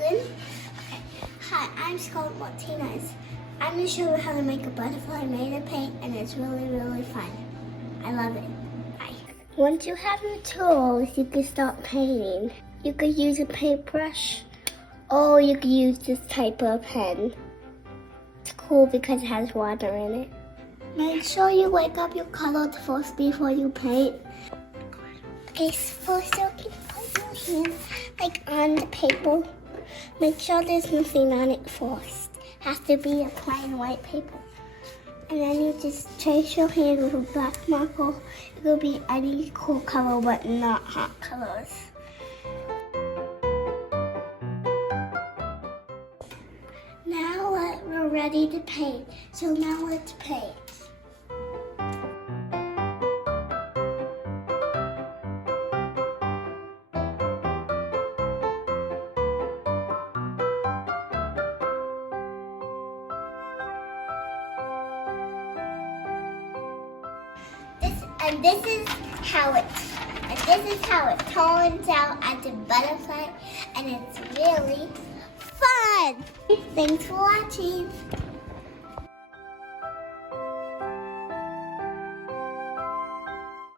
Good? Okay. Hi, I'm Scarlett Martinez. I'm going to show you how to make a butterfly made of paint, and it's really, really fun. I love it. Bye. Once you have your tools, you can start painting. You could use a paintbrush, or you could use this type of pen. It's cool because it has water in it. Make sure you wake up your colors first before you paint. Okay, first you can put your hand like on the paper. Make sure there's nothing on it first. Has to be a plain white paper. And then you just trace your hand with a black marker. It will be any cool color but not hot colors. Now we're ready to paint. So now let's paint. This is how it turns out as a butterfly, and it's really fun. Thanks for watching.